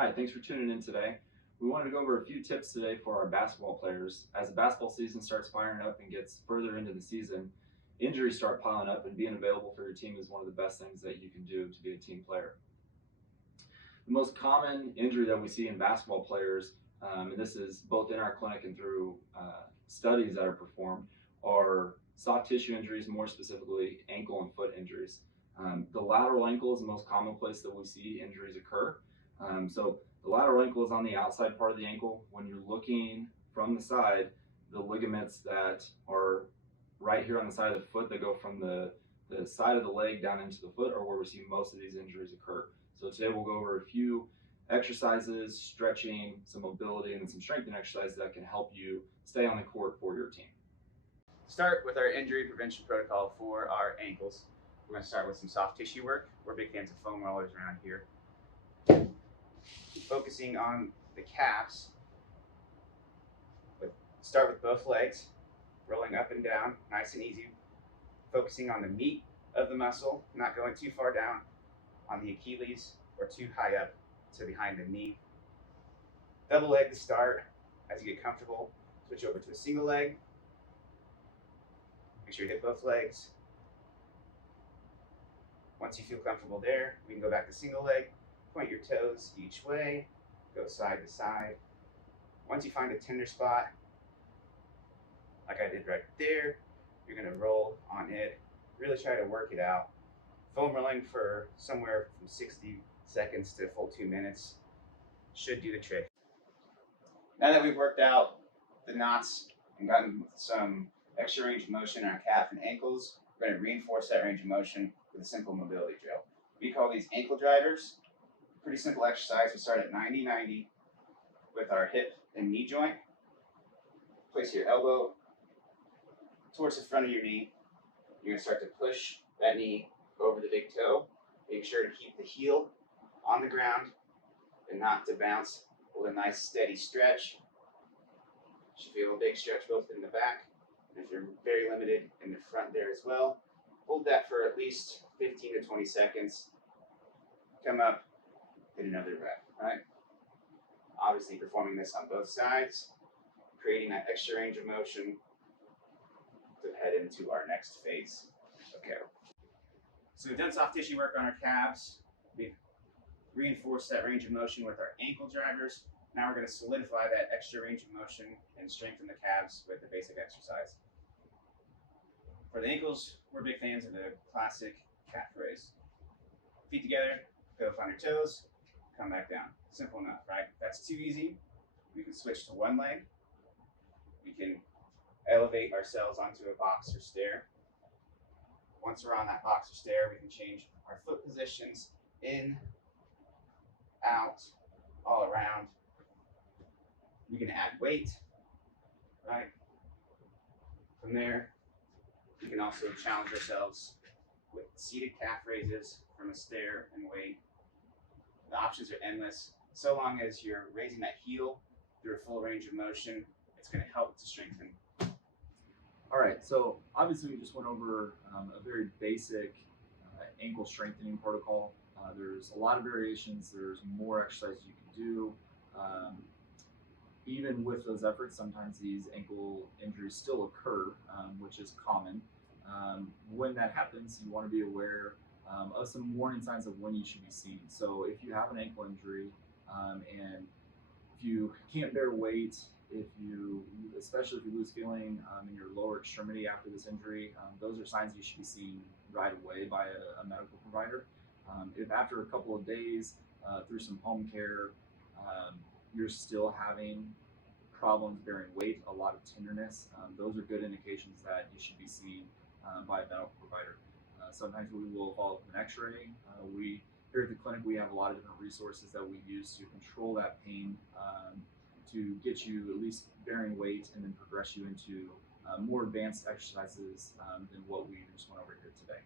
Hi, thanks for tuning in today. We wanted to go over a few tips today for our basketball players. As the basketball season starts firing up and gets further into the season, injuries start piling up, and being available for your team is one of the best things that you can do to be a team player. The most common injury that we see in basketball players, and this is both in our clinic and through studies that are performed, are soft tissue injuries, more specifically ankle and foot injuries. The lateral ankle is the most common place that we see injuries occur. So the lateral ankle is on the outside part of the ankle. When you're looking from the side, the ligaments that are right here on the side of the foot that go from the side of the leg down into the foot are where we see most of these injuries occur. So today we'll go over a few exercises, stretching, some mobility, and then some strengthening exercises that can help you stay on the court for your team. Start with our injury prevention protocol for our ankles. We're going to start with some soft tissue work. We're big fans of foam rollers around here. Focusing on the calves. Start with both legs, rolling up and down, nice and easy. Focusing on the meat of the muscle, not going too far down on the Achilles or too high up to behind the knee. Double leg to start. As you get comfortable, switch over to a single leg. Make sure you hit both legs. Once you feel comfortable there, we can go back to single leg. Point your toes each way, go side to side. Once you find a tender spot, like I did right there, you're gonna roll on it. Really try to work it out. Foam rolling for somewhere from 60 seconds to a full 2 minutes should do the trick. Now that we've worked out the knots and gotten some extra range of motion in our calf and ankles, we're going to reinforce that range of motion with a simple mobility drill. We call these ankle drivers. Pretty simple exercise. We start at 90-90 with our hip and knee joint. Place your elbow towards the front of your knee. You're going to start to push that knee over the big toe. Make sure to keep the heel on the ground and not to bounce. With a nice steady stretch. You should feel a big stretch both in the back, and if you're very limited in the front there as well, hold that for at least 15 to 20 seconds. Come up, hit another breath, right? Obviously performing this on both sides, creating that extra range of motion to head into our next phase of care. So we've done soft tissue work on our calves. We've reinforce that range of motion with our ankle drivers. Now we're going to solidify that extra range of motion and strengthen the calves with the basic exercise. For the ankles, we're big fans of the classic calf raise. Feet together, go find your toes, come back down. Simple enough, right? If that's too easy, we can switch to one leg. We can elevate ourselves onto a box or stair. Once we're on that box or stair, we can change our foot positions in, out, all around. We can add weight, right? From there, we can also challenge ourselves with seated calf raises from a stair and weight. The options are endless. So long as you're raising that heel through a full range of motion, it's going to help to strengthen. All right, so obviously we just went over a very basic ankle strengthening protocol. There's a lot of variations. There's more exercises you can do. Even with those efforts, sometimes these ankle injuries still occur, which is common. When that happens, you want to be aware of some warning signs of when you should be seen. So if you have an ankle injury and if you can't bear weight, especially if you lose feeling in your lower extremity after this injury, those are signs you should be seen right away by a medical provider. If after a couple of days through some home care, you're still having problems bearing weight, a lot of tenderness, those are good indications that you should be seen by a medical provider. Sometimes we will follow up with an x-ray. Here at the clinic, we have a lot of different resources that we use to control that pain, to get you at least bearing weight and then progress you into more advanced exercises than what we just went over here today.